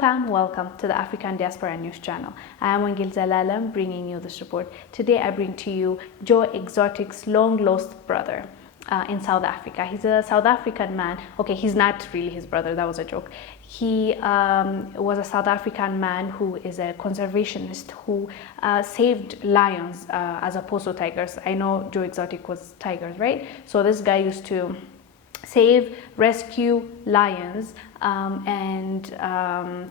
fam, welcome to the African Diaspora News Channel. I am Wongel Zelalem bringing you this report. Today I bring to you Joe Exotic's long lost brother in South Africa. He's a South African man. Okay, he's not really his brother, that was a joke. He was a South African man who is a conservationist who saved lions as opposed to tigers. I know Joe Exotic was tigers, right? So this guy used to save, rescue lions and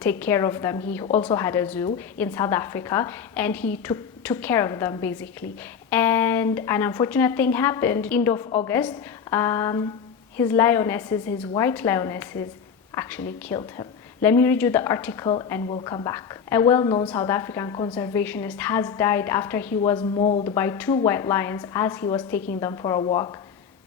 take care of them. He also had a zoo in South Africa and he took care of them basically. And an unfortunate thing happened end of August. His lionesses, his white lionesses, actually killed him. Let me read you the article and we'll come back. A well-known South African conservationist has died after he was mauled by two white lions as he was taking them for a walk.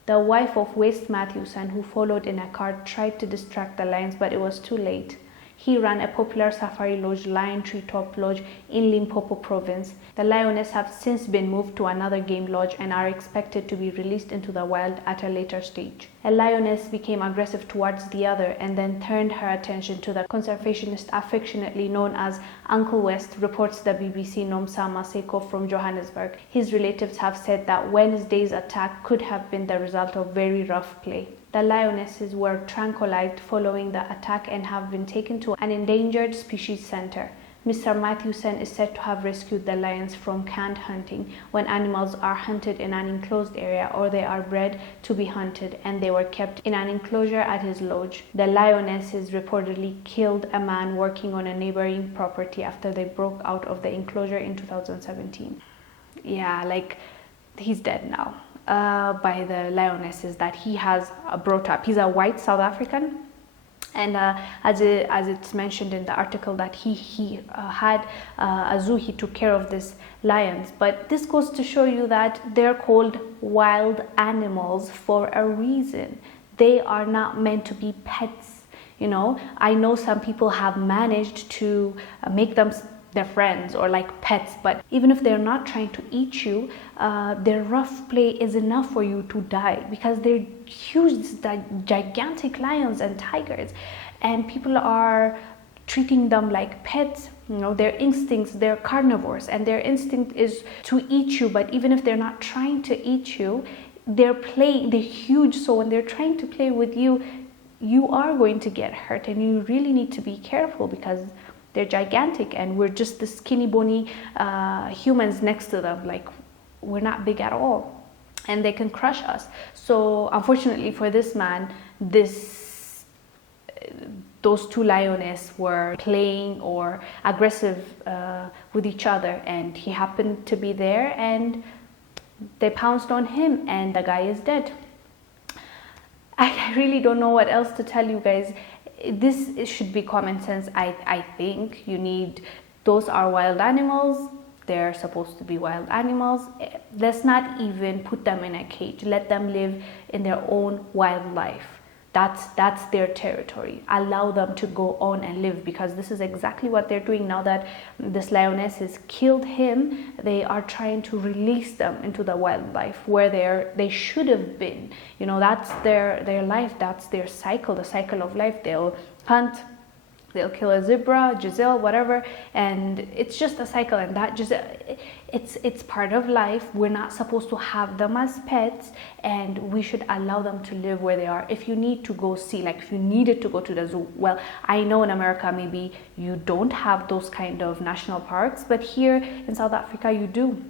The wife of West Matthewson, who followed in a car, tried to distract the lions, but it was too late. He ran a popular safari lodge, Lion Treetop Lodge, in Limpopo province. The lionesses have since been moved to another game lodge and are expected to be released into the wild at a later stage. A lioness became aggressive towards the other and then turned her attention to the conservationist affectionately known as Uncle West, reports the BBC Nomsama Seko from Johannesburg. His relatives have said that Wednesday's attack could have been the result of very rough play. The lionesses were tranquilized following the attack and have been taken to an endangered species center. Mr. Matthewson is said to have rescued the lions from canned hunting, when animals are hunted in an enclosed area or they are bred to be hunted, and they were kept in an enclosure at his lodge. The lionesses reportedly killed a man working on a neighboring property after they broke out of the enclosure in 2017. Yeah, like, he's dead now. By the lionesses that he has brought up. He's a white South African, and as it's mentioned in the article that he had a zoo, he took care of these lions. But this goes to show you that they're called wild animals for a reason. They are not meant to be pets. You know, I know some people have managed to make them their friends or like pets, but even if they're not trying to eat you, their rough play is enough for you to die, because they're huge, gigantic lions and tigers, and people are treating them like pets. You know, their instincts, they're carnivores, and their instinct is to eat you. But even if they're not trying to eat you, they're huge, so when they're trying to play with you, you are going to get hurt, and you really need to be careful because they're gigantic and we're just the skinny bony humans next to them. Like, we're not big at all and they can crush us. So unfortunately for this man, those two lionesses were playing or aggressive with each other, and he happened to be there and they pounced on him and the guy is dead. I really don't know what else to tell you guys. This should be common sense. I think you need, those are wild animals. They're supposed to be wild animals. Let's not even put them in a cage. Let them live in their own wildlife. That's their territory. Allow them to go on and live, because this is exactly what they're doing now that this lioness has killed him. They are trying to release them into the wildlife where they should have been. You know, that's their life. That's their cycle, the cycle of life. They'll hunt, they'll kill a zebra, gazelle, whatever, and it's just a cycle. And that just it's part of life. We're not supposed to have them as pets, and we should allow them to live where they are. If you need to go see, like if you needed to go to the zoo, well, I know in America maybe you don't have those kind of national parks, but here in South Africa you do.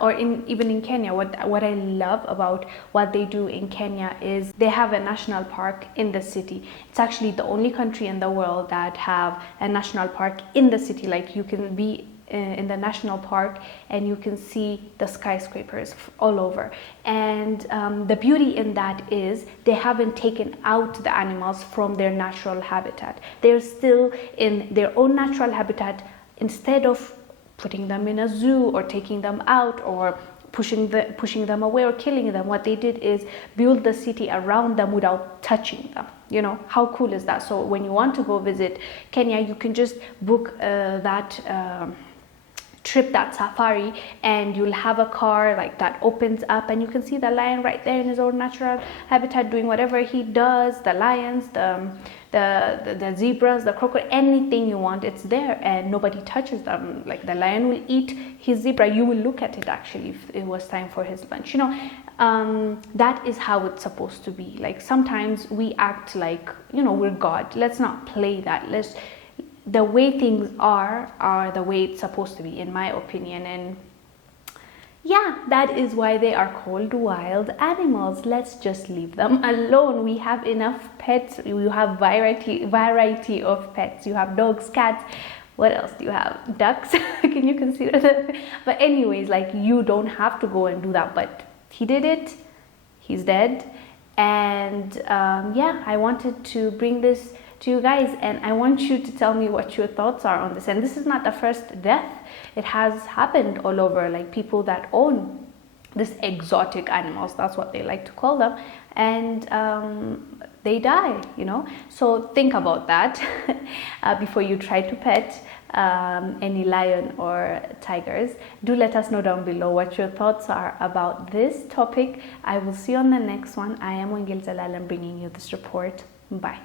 Or even in Kenya, what I love about what they do in Kenya is they have a national park in the city. It's actually the only country in the world that have a national park in the city. Like, you can be in the national park and you can see the skyscrapers all over. And the beauty in that is they haven't taken out the animals from their natural habitat. They're still in their own natural habitat. Instead of putting them in a zoo or taking them out or pushing them away or killing them, what they did is build the city around them without touching them. You know, how cool is that? So when you want to go visit Kenya, you can just book that trip that safari, and you'll have a car like that opens up and you can see the lion right there in his own natural habitat doing whatever he does. The lions, the zebras, the crocodile, anything you want, it's there, and nobody touches them. Like the lion will eat his zebra, you will look at it actually if it was time for his lunch, you know. That is how it's supposed to be. Like sometimes we act like, you know, we're God. Let's not play that. The way things are the way it's supposed to be, in my opinion. And yeah, that is why they are called wild animals. Let's just leave them alone. We have enough pets. You have variety of pets. You have dogs, cats. What else do you have? Ducks. Can you consider that? But anyways, like, you don't have to go and do that, but he did it. He's dead. And yeah, I wanted to bring this to you guys, and I want you to tell me what your thoughts are on this. And this is not the first death. It has happened all over, like people that own this exotic animals, that's what they like to call them, and they die, you know. So think about that before you try to pet any lion or tigers. Do let us know down below what your thoughts are about this topic. I will see you on the next one. I am Wongel Zelalem, bringing you this report. Bye.